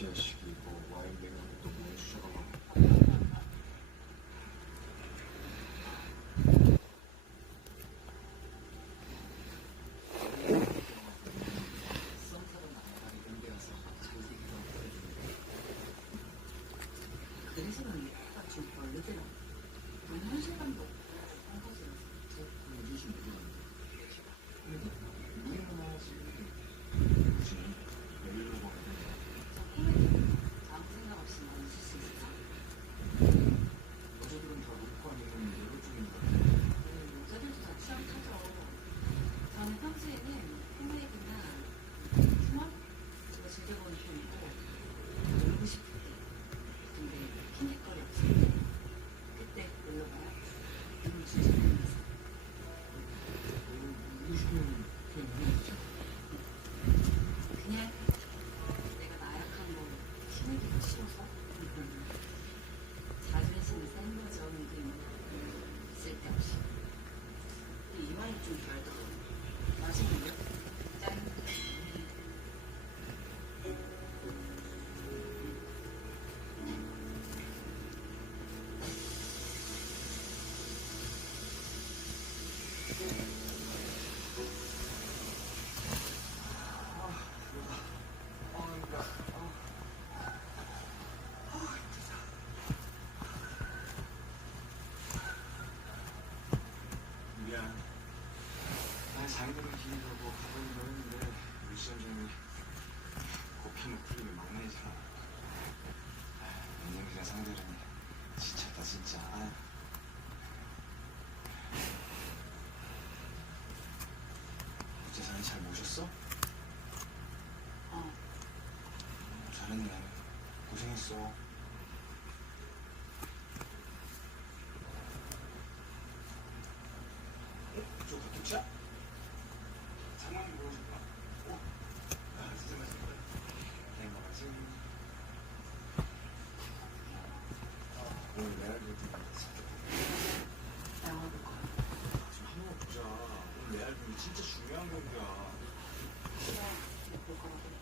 자식이 뭐 와인 내는 것도 못 주셔가지고. 그래서 약간 좀 벌르더라고. 한 시간도 한 거지. 무슨 얘기인데? 우리나라지 무슨 내일로 가거든. 코미디는 아무 생각 없이 많이 쓸 수 있어. 여자들은 다 녹화 아니면 예로 중인데. 여자들도 다 취향 타죠. 저는 평소에는 코미디나 스몰 이거 즐겨보는 편이고 놀고 싶을 때 근데 핑계거리 없을 때 그때 놀러 가요. 이건 진짜 재밌어. 놀고 싶으면 그냥 놀면 되지. 그냥 내가 나약한 거 티내기가 싫어서 자존심이 센 거죠. 은근히 쓸데없이. 근데 이마이 좀 달더라고. 맛있는데? 짠. 미안. 장인어른 기니라고 가보려고 했는데 우리 시험장이 고피는 풀리면 막내잖아. 인생이란 상대는 지쳤다 진짜. 부재산이 잘 모셨어? 어. 잘했네. 고생했어. 저 가뜩자? 장모님 보여줄까? 진짜 맛있는 거야. 그냥 먹어야지. 오늘 레알 뷰티 영화 볼 거야. 좀 한번 보자. 오늘 레알 뷰티 진짜 중요한 경기야. 볼 거라고.